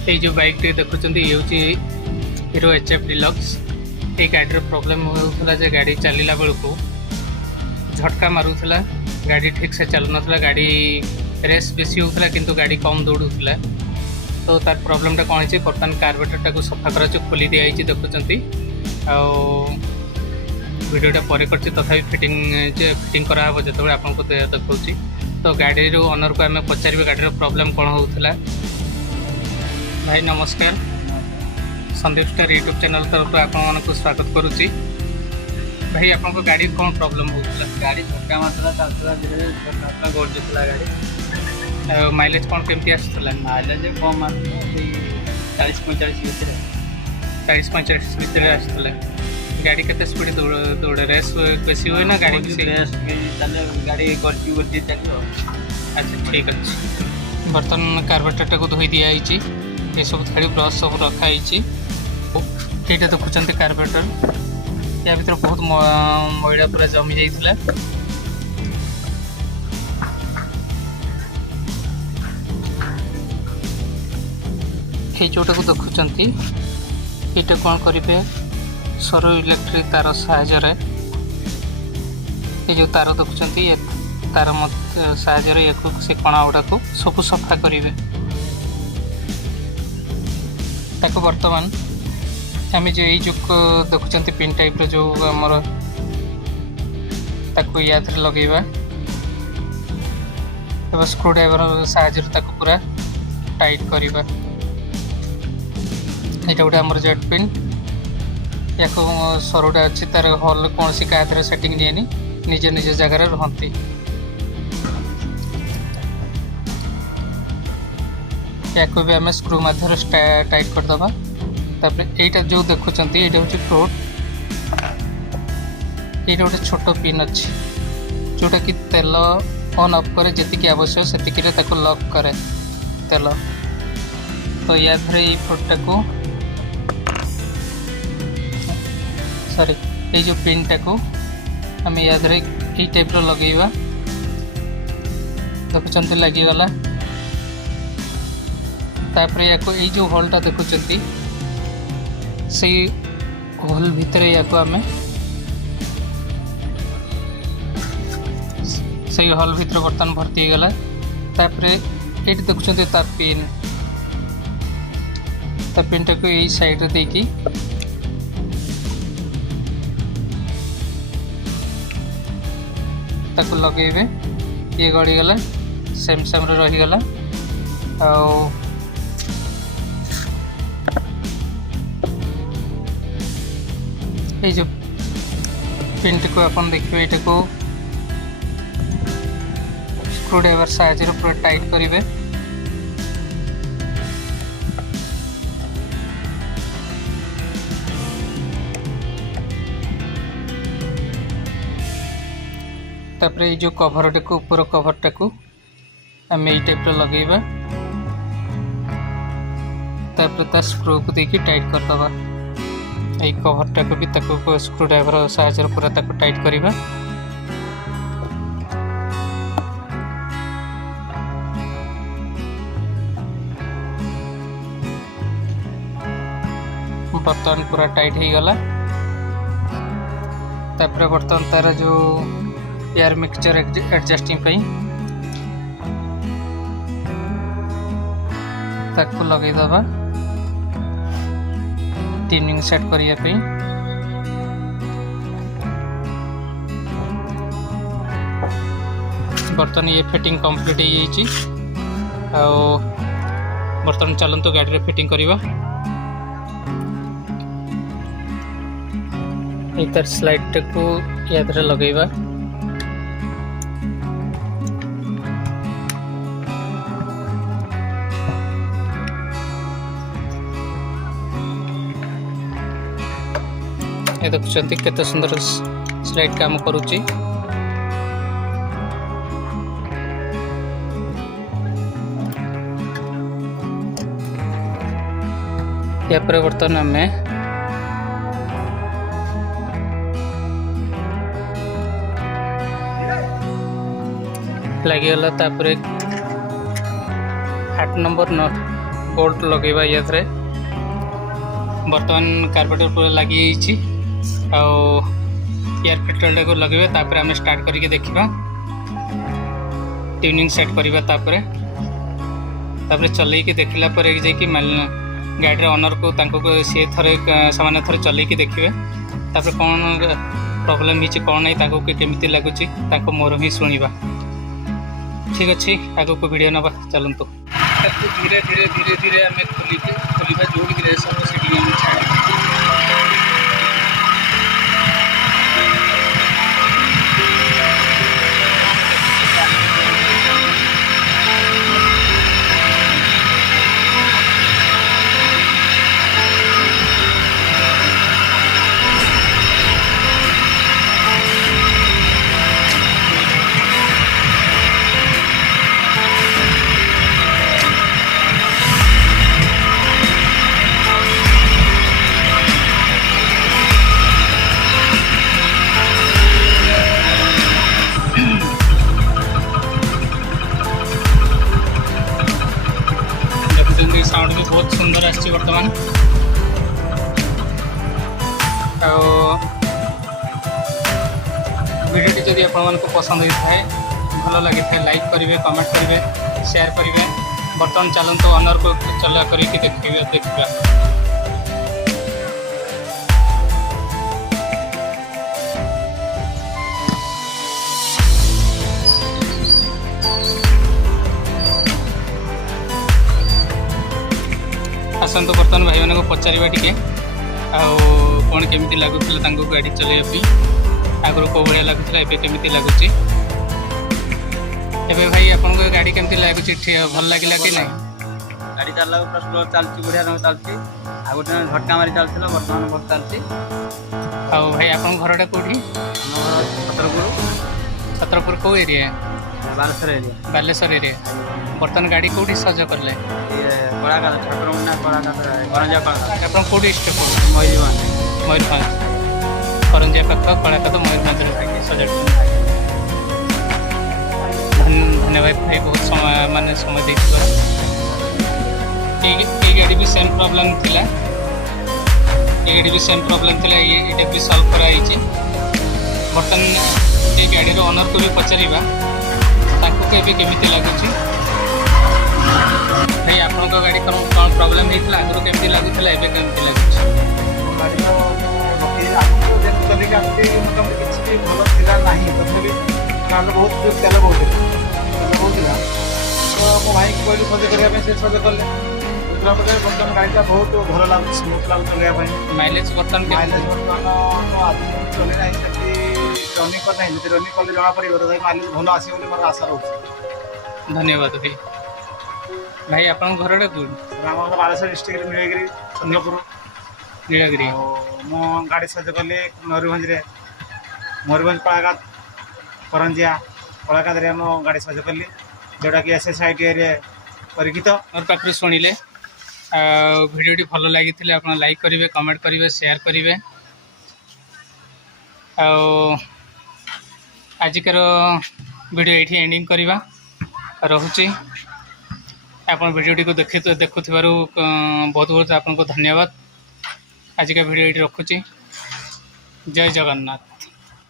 ये जो bike T देखुं ये हूँ हीरो HF डिलक्स। ये गाड़ी प्रॉब्लम होता जे गाड़ी चलला बेलू झटका मारूला, गाड़ी ठीक से चलु ना, गाड़ी रेस बेसी होता किंतु गाड़ी कम दौड़ूला। तो तार प्रॉब्लमटा कौन है बर्तमान कार्बोरेटर को सफा कर खोली दिखाई देखुं वीडियोटा पर कर तथापि फिटिंग कराब जो आपको देखा। तो गाड़ी ओनर को आम पचार गाड़ी प्रॉब्लम कौन होता। भाई नमस्कार, संदीप स्टार यूट्यूब चैनल तरफ आपको स्वागत करुच्ची। भाई आपको गाड़ी कौन प्रॉब्लम होता? गाड़ी धक्का मारता चलता धीरे गोड़ुला गाड़ी। माइलेज कौन केमती आसुला? माइलेज कम मारता 40-45 भितर 40-45 भितर आसुला। गाड़ी केते स्पीड दौड़े? रेस बेसी हुए ना गाड़ी रेस चले गाड़ी गोटी चलो। अच्छा ठीक अच्छे। बर्तमान कार्बोरेटर को धोई दिखाई, ये सब थी ब्रश सब रखाई। ये देखुं कार्बोरेटर या भर बहुत मैला पूरा जमी जाइए। ये जोटा को देखुं ये कौन करेंगे सरो इलेक्ट्रिक तार साहाय्य जो तार देखुं ये तार साहाय्य से कणा गुड़ा को सब सफा करेंगे। बर्तमान आम जो ये देखुं पिन टाइप जो आमर या लगेगा स्क्रू ड्राइवर साहाय्य पूरा टाइट करवा। यहाँ गोटे आमर जेट पिन या सरुटा अच्छी तार हल कौन सी क्या सेटिंग नहीं निज निज जगार रुहति। या भी आम स्क्रू मध्य टाइट करदे। तापर यहाँ जो देखुं ये हूँ फ्लोट। ये गोटे छोट पिन अच्छी जोटा कि तेल ऑन ऑफ करे जी आवश्यक से लॉक करे तेल। तो या फ्लोटा को सॉरी ये जो पिनटा को आम या टाइप लगेगा। देखुं लगिगला। तापर या ये जो होलटा देखुं से होल भितर या आम से हॉल भितर बर्तमान भर्ती हो गला। तापर ये देखुं तार पिनटा को यही साइड देकी ताको लगेबे। ये गड़ीगला सेम सेम रहीगला। ये जो पिन को अपन देखिए ये को स्क्रू ड्राइवर साहाय्य पूरा टाइट करेंगे। तापर ये जो कभरटा को ऊपर कभरटा को आम ये टाइप लगेगा। तापर स्क्रू को देकी टाइट करदे। ये कभरटा को भी स्क्रू ड्राइवर साहाय्य पूरा टाइट करवा। बर्तमान पूरा टाइट हो गला। तापर बर्तमान तार जो एयर मिक्सचर एडजस्टिंग ताको लगेदबा ट्यूनिंग सेट करने। बर्तमान ये फिटिंग कंप्लीट हो बर्तमान चलतु गाड़ी रे फिटिंग करवा। इधर स्लाइड को या लगेगा। ये देखुं केते सुंदर स्लाइड काम करुच्ची। या बर्तमान आम लगिगला। 8 नंबर बोल्ट लगेगा ये थे बर्तमान कार्बोरेटर पूरा लगी एयर फिल्टर को लगे तापर आम स्टार्ट करके देखा ट्यूनिंग सेट करवा तापर चलैकी देखला गाड़ी ओनर को सी थे से चलैकी देखिए तापर कौन प्रॉब्लम ही कौन नहीं केमी लगुच मोर ही शुणा ठीक अच्छे आगे को वीडियो ना चलतु धीरे धीरे धीरे धीरे आम खोल जो ग्रेस हम से छाड़ साउंड भी बहुत सुंदर आसी बर्तमान वीडियो जदि आपण पसंद होता है भल लगी था लाइक करेंगे कमेंट करेंगे शेयर करेंगे बर्तमान चलते ओनर को चला करके देखा आसतु बर्तमान भाई मान को पचारा टे कौन केमी लगुला गाड़ी चलैया आगुरी कौ भाया लगुला एमती लगुच भाई आपन को गाड़ी केमती लगुच भल लगे कि ना गाड़ी चलला पूरा स्लो चलती बढ़िया रंग चलती आ गोटे झटका मारी चलता बर्तमान बहुत चलती भाई आप घरटा कौटी छत्रपुर कौ एरिया बालेश्वर एरिया बर्तमान गाड़ी कौटी सज कले आप कौटी स्टेप मयूरभंज करंजिया पाख कलाकात मयूरभंज सजाड़ धन्यवाद भाई बहुत समय मान समय ये गाड़ी भी सेम प्रॉब्लम थिला ये गाड़ी भी सेम प्रॉब्लम थिला ये भी सॉल्व कराई बर्तमान ये गाड़ी ओनर को भी पचारा केमी लगुच भाई आपण गाड़ी कौन प्रॉब्लम होता आगुरी केमी लगुला एवं केमी लगुच किसी भल था ना तथा बहुत तेल बहुला तो मो भाई को कहली सज करने से सज कले बर्तमान गाड़ीटा बहुत भल लगुच स्मूथ लगुच चलने माइलेज बर्तमान माइलेज बर्तमान तो आज चले ना रनिंग करना रनिंग कले जना पड़े तो माइलेज भल आस मोर आशा रोचे धन्यवाद भाई भाई आप घर कौन बालेश्वर डिस्ट्रिक्ट नीलगिरी चंद्रपुर नीलगिरी मो गाड़ी सज कले मयूरभंज कलाकात करंजिया कलाकात मो गाड़ी सज कली जोटा कि SSIT परीक्षित मोर पाखे शुणिले भिडियोटी भल लगी आप लाइक करेंगे कमेंट करेंगे शेयर करेंगे आजिकार वीडियो ये एंडिंग करवा रोचे आप वीडियोटी को देखुवर बहुत बहुत आपको धन्यवाद आजिका वीडियो ये रखुची जय जगन्नाथ।